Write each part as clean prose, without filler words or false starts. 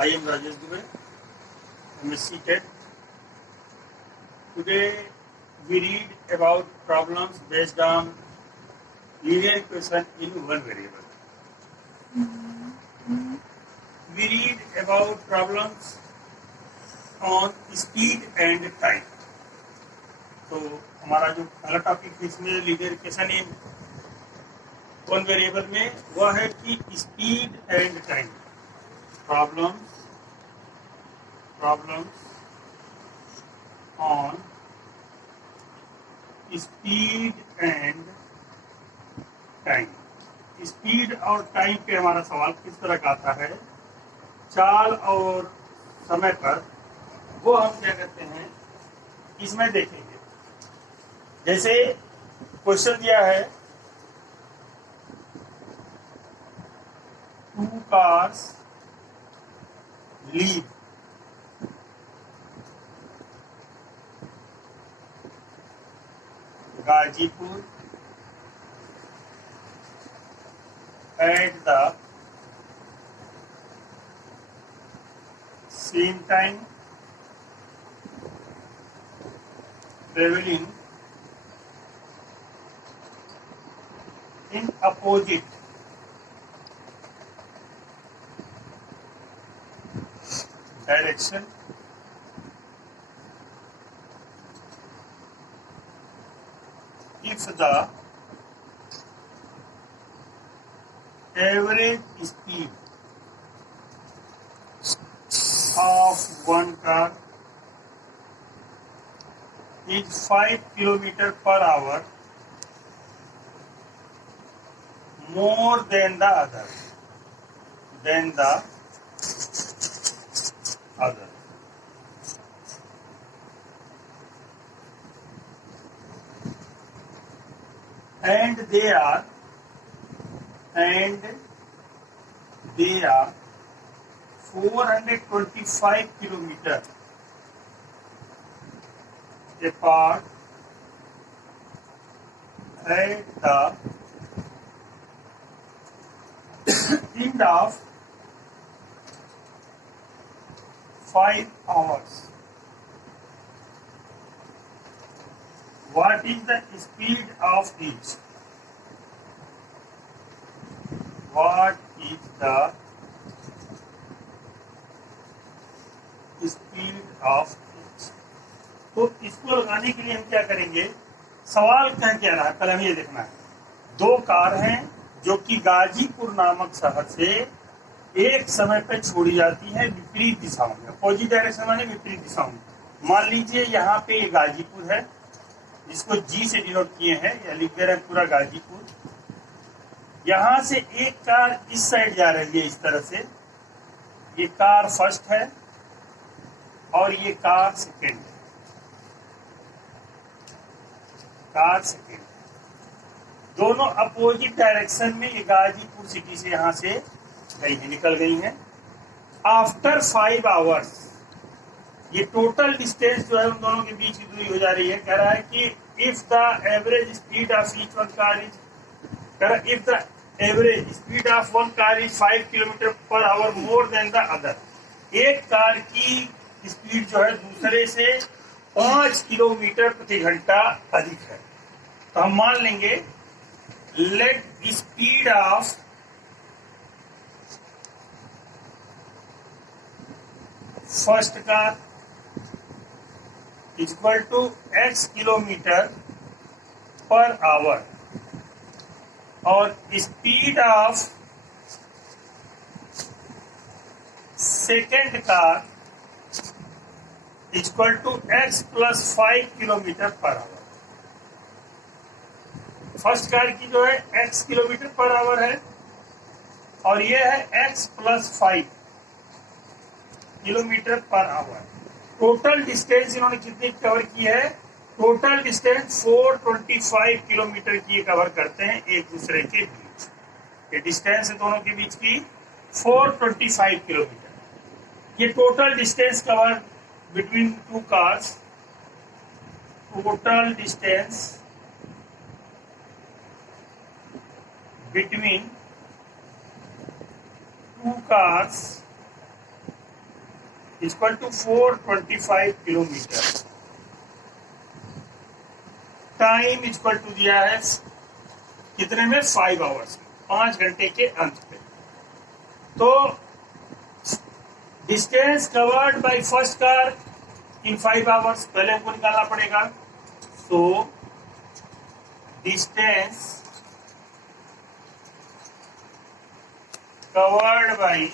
I am Rajesh Dubey, MSc TET. Today we read about problems based on linear equation in one variable. We read about problems on speed and time. तो हमारा जो पहला topic है इसमें linear equation in one variable में वह है कि speed and time. Problems on speed and time. Speed और टाइम पे हमारा सवाल किस तरह का आता है, चाल और समय पर, वो हम क्या करते हैं इसमें देखेंगे। जैसे क्वेश्चन दिया है 2 cars leave Ghazipur at the same time traveling in opposite direction if the average speed of one car is 5 km per hour more than the other. And they are 425 kilometers apart at the end of 5 hours. What is the speed of each? What is the speed of each? तो इसको लगाने के लिए हम क्या करेंगे, सवाल क्या कह रहा है पहले हमें ये देखना है। 2 कार हैं जो कि गाजीपुर नामक शहर से एक समय पर छोड़ी जाती है विपरीत दिशाओं में, अपोजिट डायरेक्शन माने विपरीत दिशाओं में। मान लीजिए यहाँ पे ये गाजीपुर है जिसको जी से डिनोट किए हैं, या लिख दे रहे हैं पूरा गाजीपुर। यहां से एक कार इस साइड जा रही है इस तरह से, ये कार फर्स्ट है और ये कार सेकेंड है। दोनों अपोजिट डायरेक्शन में ये गाजीपुर सिटी से यहां से गई है, निकल गई हैं। आफ्टर 5 आवर्स ये टोटल डिस्टेंस जो है उन दोनों के बीच की दूरी हो जा रही है। कह रहा है कि if the average speed of each one car is, if the average speed of one car is 5 km per hour more than the other, एक कार की स्पीड जो है दूसरे से 5 किलोमीटर प्रति घंटा अधिक है, तो हम मान लेंगे let speed of first car equal to x kilometre per hour और speed of second car equal to x plus 5 kilometre per hour. First car की जो है x किलोमीटर पर आवर है और ये है x plus 5 kilometre per our. Total distance इन्होंने कितनी कवर की है, टोटल डिस्टेंस 425 किलोमीटर की कवर करते हैं एक दूसरे के बीच। ये डिस्टेंस है दोनों के बीच की 425 किलोमीटर। ये total distance cover between 2 cars, total distance between two cars equal to 425 kilometre. Time equal to दिया है कितने में, 5 आवर्स, 5 घंटे के अंत पे। तो distance covered by first car in 5 hours पहले हमको निकालना पड़ेगा। So distance covered by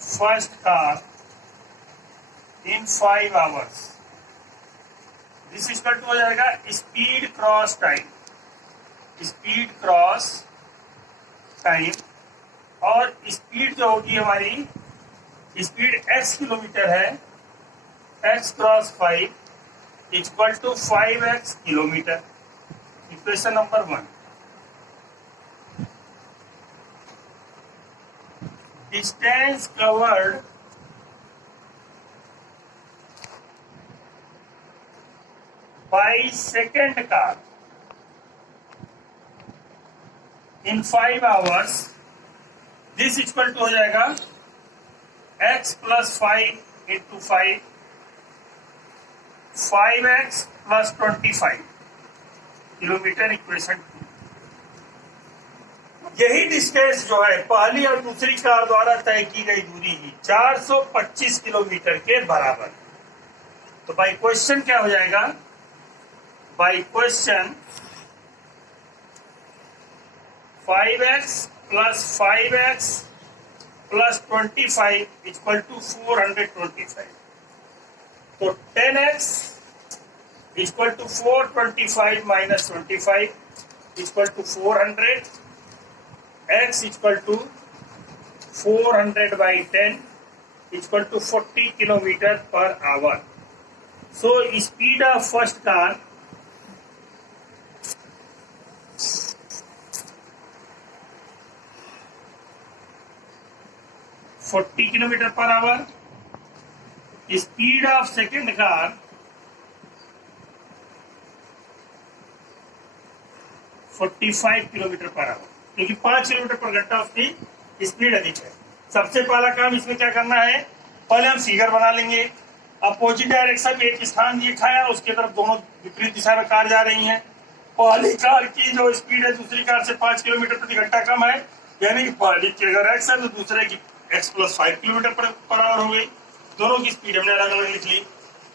first car in 5 hours, this equal to हो जाएगा speed cross time, speed cross time. और स्पीड जो होगी हमारी, स्पीड x किलोमीटर है, x cross 5 equal to 5x kilometre. Equation number 1। Distance covered by second car in 5 hours, this equal to हो जाएगा x plus 5 into 5, 5x plus 25 kilometre. Equation 2। यही distance जो है पहली और दूसरी कार द्वारा तय की गई दूरी ही 425 किलोमीटर के बराबर। तो बाय क्वेश्चन क्या हो जाएगा, by question 5x plus 5x plus 25 equal to 425। तो 10x equal to 425 minus 25 equal to 400, x equal to 400 by 10 equal to 40 kilometre per hour. So speed of first car forty kilometre per hour, speed of second car 45 kilometre per hour, क्योंकि 5 kilometre पर घंटा उसकी speed अधिक है। सबसे पहला काम इसमें क्या करना है, पहले हम फिगर बना लेंगे। अपोजिट डायरेक्शन एक स्थान लिखा है, उसके तरफ दोनों विपरीत दिशा में कार जा रही हैं। पहली कार की जो स्पीड है दूसरी कार से 5 किलोमीटर प्रति घंटा कम है, यानी कि पहली की अगर x है तो दूसरे की x plus 5 kilometre per our हो गई। दोनों की स्पीड हमने अलग अलग लिख ली।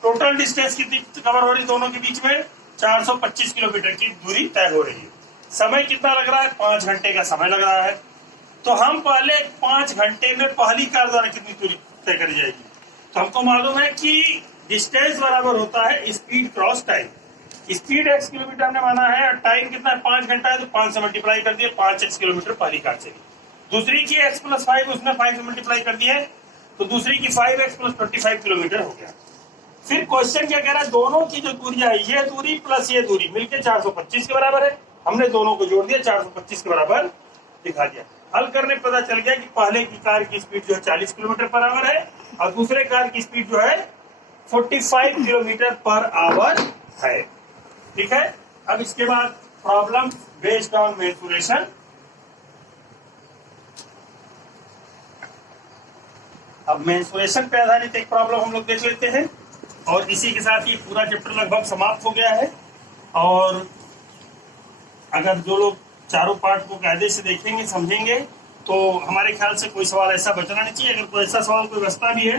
टोटल डिस्टेंस कितनी कवर हो रही दोनों के बीच में, 425 किलोमीटर की दूरी तय हो रही है। समय कितना लग रहा है, 5 घंटे का समय लग रहा है। तो हम पहले 5 घंटे में पहली कार द्वारा कितनी दूरी तय करी जाएगी, तो हमको मालूम है कि डिस्टेंस बराबर होता है speed cross time. Speed x kilometre ने माना है और टाइम कितना है, 5 घंटा है, तो 5 से मल्टीप्लाई कर दिए, 5x किलोमीटर पहली कार चली। दूसरी की x प्लस 5 उसने 5 से मल्टीप्लाई कर दिया है, तो दूसरी की 5x प्लस 25 किलोमीटर हो गया। फिर क्वेश्चन क्या कह रहा है, दोनों की जो दूरी है, ये दूरी प्लस ये दूरी मिलकर 425 के बराबर है। हमने दोनों को जोड़ दिया, 425 के बराबर दिखा दिया। हल करने पता चल गया कि पहले की कार की स्पीड जो है 40 किलोमीटर पर आवर है और दूसरे कार की स्पीड जो है 45 किलोमीटर पर आवर है। ठीक है, अब इसके बाद प्रॉब्लम बेस्ड ऑन मेंसुरेशन। अब मेंसुरेशन पे आधारित एक प्रॉब्लम हम लोग देख लेते हैं और इसी के साथ ही पूरा चैप्टर लगभग समाप्त हो गया है। और अगर जो लोग चारों पार्ट को कायदे से देखेंगे समझेंगे तो हमारे ख्याल से कोई सवाल ऐसा बचना नहीं चाहिए। अगर कोई ऐसा सवाल कोई बचता भी है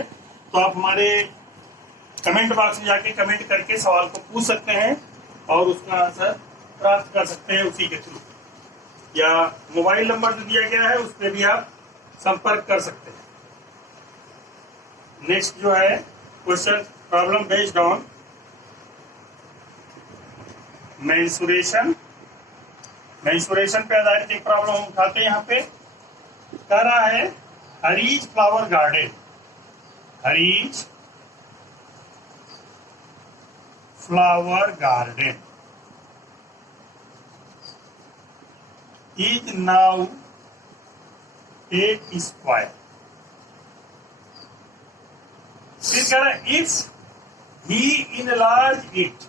तो आप हमारे कमेंट बॉक्स में जाके कमेंट करके सवाल को पूछ सकते हैं और उसका आंसर प्राप्त कर सकते हैं उसी के थ्रू, या मोबाइल नंबर जो दिया गया है उस पर भी आप संपर्क कर सकते हैं। नेक्स्ट जो है question problem based on mensuration. Mensuration पे आधारित एक प्रॉब्लम हम उठाते हैं। यहाँ पे कह रहा है Harry's flower garden, Harry's flower garden is now a square. फिर कह रहा है if he enlarge it,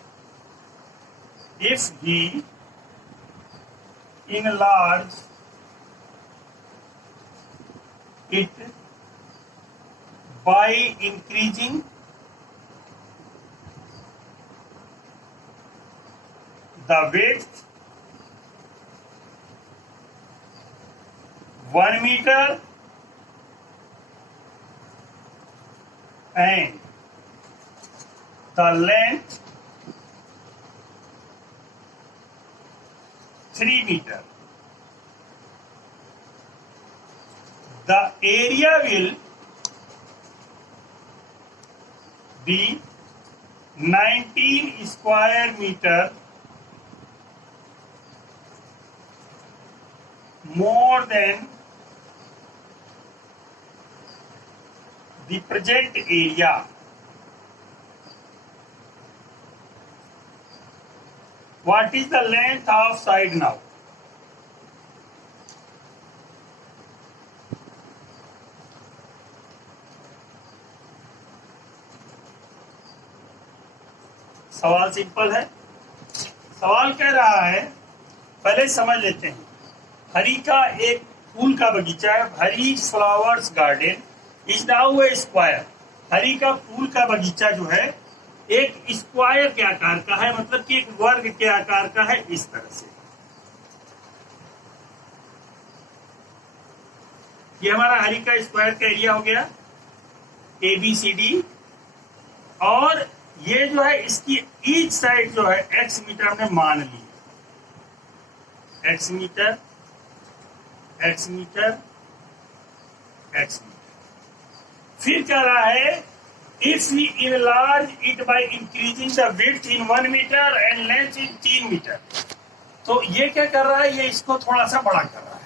if he enlarge it by increasing the width 1 meter and the length 3 meter. The area will be 19 square meter more than the present area. What is the length of side now? सवाल simple है। सवाल कह रहा है, पहले समझ लेते हैं। हरी का एक फूल का बगीचा है, Hari flowers garden is now a square. Hari का फूल का बगीचा जो है एक स्क्वायर के आकार का है, मतलब कि एक वर्ग के आकार का है। इस तरह से ये हमारा हरी का स्क्वायर का एरिया हो गया ABCD, और ये जो है इसकी ईच साइड जो है x मीटर हमने मान ली, x metre, x metre, x metre. फिर कह रहा है if we enlarge it by increasing the width in 1 metre and length in 3 metre. तो ये क्या कर रहा है, ये इसको थोड़ा सा बड़ा कर रहा है।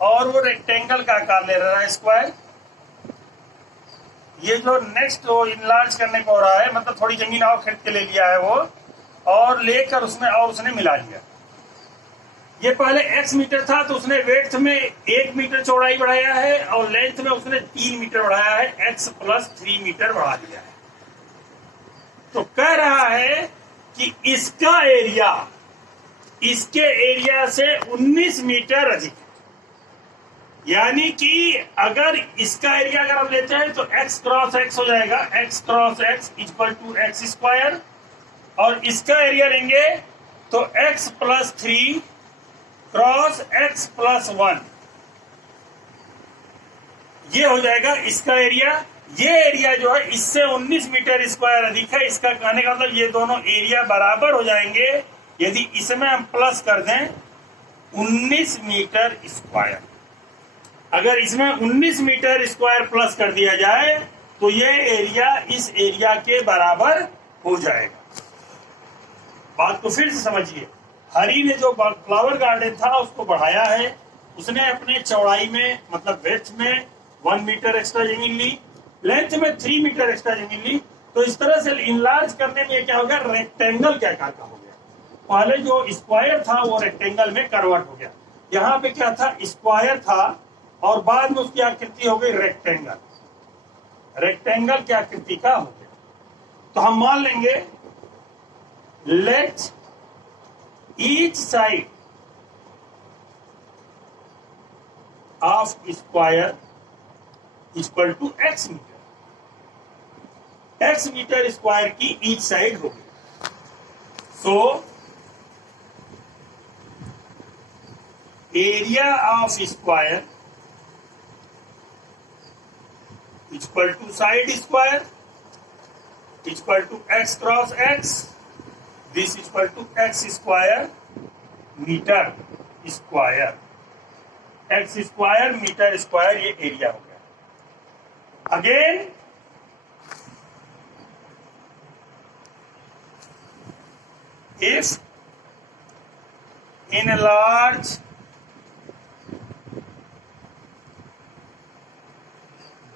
और वो रेक्टेंगल का आकार ले रहा है, स्क्वायर। ये जो नेक्स्ट वो इनलार्ज करने को हो रहा है, मतलब थोड़ी जमीन और खरीद के ले लिया है वो, और लेकर उसमें और उसने मिला लिया। ये पहले x मीटर था तो उसने वेड्थ में 1 मीटर चौड़ाई बढ़ाया है और लेंथ में उसने 3 मीटर बढ़ाया है, x प्लस 3 मीटर बढ़ा दिया है। तो कह रहा है कि इसका एरिया इसके एरिया से 19 मीटर अधिक है। यानी कि अगर इसका एरिया अगर हम लेते हैं तो x क्रॉस x हो जाएगा, x cross x equal to x square, और इसका एरिया लेंगे तो x plus 3 cross x plus 1, ये हो जाएगा इसका एरिया। ये एरिया जो है इससे 19 मीटर स्क्वायर अधिक है। इसका कहने का मतलब ये दोनों एरिया बराबर हो जाएंगे यदि इसमें हम प्लस कर दें 19 मीटर स्क्वायर। अगर इसमें 19 मीटर स्क्वायर प्लस कर दिया जाए तो ये एरिया इस एरिया के बराबर हो जाएगा। बात को फिर से समझिए। हरी ने जो फ्लावर गार्डन था उसको बढ़ाया है, उसने अपने चौड़ाई में मतलब वेड्थ में 1 मीटर एक्स्ट्रा जमीन ली, लेंथ में 3 मीटर एक्स्ट्रा जमीन ली। तो इस तरह से इनलार्ज करने में क्या हो गया, रेक्टेंगल के आकार का हो गया। पहले जो स्क्वायर था वो रेक्टेंगल में कन्वर्ट हो गया। यहाँ पे क्या था, स्क्वायर था और बाद में उसकी आकृति हो गई रेक्टेंगल, रेक्टेंगल की आकृति का हो गया। तो हम मान लेंगे let each side of square equal to x metre, x metre square की each साइड होगी। So area of square equal to side square equal to x cross x, this equal to x square metre square, x square metre square, ये area हो गया। Again if enlarge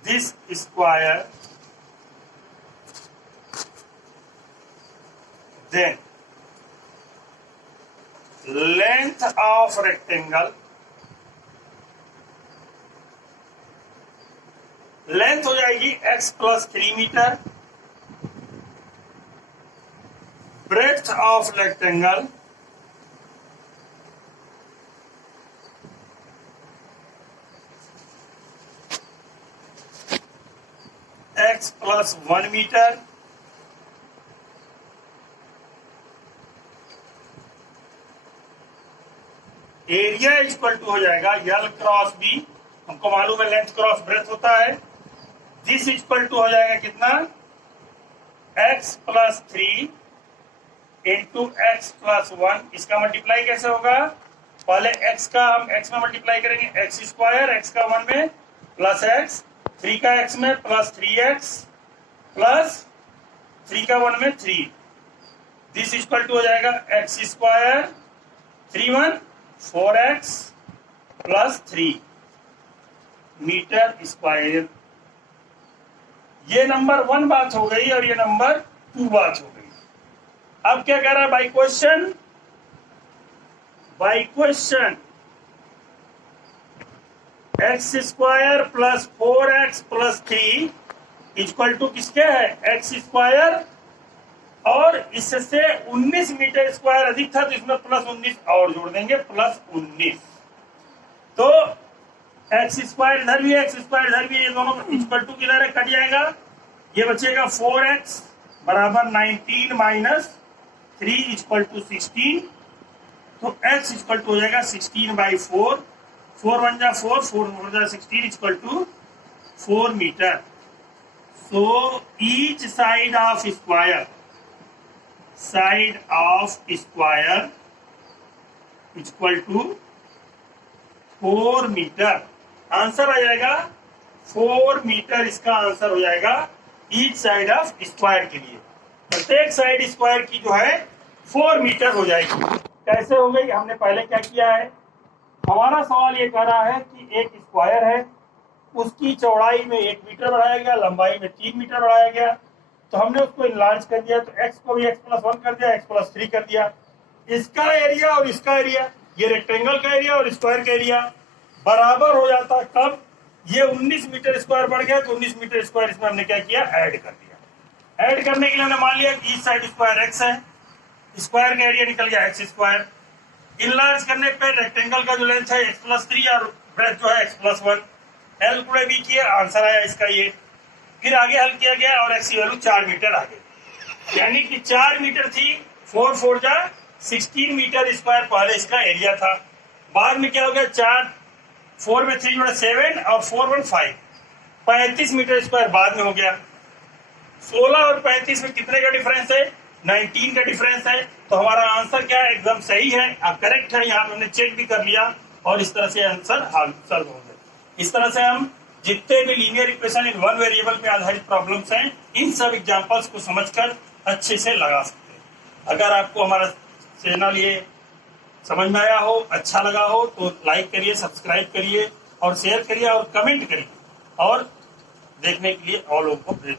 this square, then length of rectangle, length हो जाएगी x plus 3 metre, breadth of rectangle x plus 1 metre, area equal to हो जाएगा L cross B, हमको मालूम है लेंथ क्रॉस ब्रेथ होता है। दिस इक्वल टू हो जाएगा कितना, x plus 3 into x plus 1। इसका मल्टीप्लाई कैसे होगा, पहले x का हम x में मल्टीप्लाई करेंगे, एक्स स्क्वायर, x का 1 में प्लस x, 3 का x में प्लस 3x प्लस 3 का 1 में 3। दिस इक्वल टू हो जाएगा x square 3 1 4x plus 3 metre square. ये नंबर 1 बात हो गई और ये नंबर 2 बात हो गई। अब क्या कह रहा है by question, x square plus 4x plus 3 equal to किसके है, एक्स स्क्वायर, और इससे 19 मीटर स्क्वायर अधिक था तो इसमें प्लस 19 और जोड़ देंगे, प्लस 19। तो एक्स स्क्वायर इधर भी है, एक्स स्क्वायर इधर भी है, ये दोनों इक्वल टू किधर है, कट जाएगा। ये बचेगा 4x बराबर 19 माइनस 3 इक्वल टू 16। तो x इक्वल टू हो जाएगा 16/4, 4 1 जा 4, 4 4 जा 16 equal to 4 metre. So each side of square equal to 4 metre. Answer आ जाएगा 4 मीटर, इसका आंसर हो जाएगा ईच साइड ऑफ स्क्वायर के लिए। प्रत्येक साइड स्क्वायर की जो है 4 मीटर हो जाएगी। कैसे हो गई, हमने पहले क्या किया है, हमारा सवाल ये कह रहा है कि एक स्क्वायर है, उसकी चौड़ाई में 1 मीटर बढ़ाया गया, लंबाई में 3 मीटर बढ़ाया गया, तो हमने उसको इनलार्ज कर दिया, तो x को भी x प्लस 1 कर दिया, x प्लस 3 कर दिया। इसका एरिया और इसका एरिया, ये रेक्टेंगल का एरिया और स्क्वायर का एरिया बराबर हो जाता, कब ये 19 मीटर स्क्वायर बढ़ गया तो 19 मीटर स्क्वायर इसमें हमने क्या किया, ऐड कर दिया। ऐड करने के लिए हमने मान लिया कि इस साइड स्क्वायर x है, स्क्वायर का एरिया निकल गया x स्क्वायर। इनलार्ज करने पे रेक्टेंगल का जो लेंथ है x प्लस 3 और ब्रेथ जो है x प्लस 1, एल गुणे बी किया, आंसर आया इसका ये। फिर आगे हल किया गया और x की वैल्यू 4 मीटर आ गई, यानी कि 4 मीटर थी, 4 4 जा 16 मीटर स्क्वायर पहले इसका एरिया था। बाद में क्या हो गया, 4 4 में 3 जोड़ा 7 और 4 1 5, 35 मीटर स्क्वायर बाद में हो गया। 16 और 35 में कितने का डिफरेंस है, 19 का डिफरेंस है। तो हमारा आंसर क्या है, एकदम सही है, अब करेक्ट है। यहाँ पे हमने चेक भी कर लिया और इस तरह से आंसर सॉल्व हो गए। इस तरह से हम जितने भी linear equation in one variable पे आधारित प्रॉब्लम्स हैं, इन सब एग्जांपल्स को समझकर अच्छे से लगा सकते हैं। अगर आपको हमारा चैनल ये समझ में आया हो, अच्छा लगा हो, तो लाइक करिए, सब्सक्राइब करिए और शेयर करिए और कमेंट करिए, और देखने के लिए और लोगों को भेज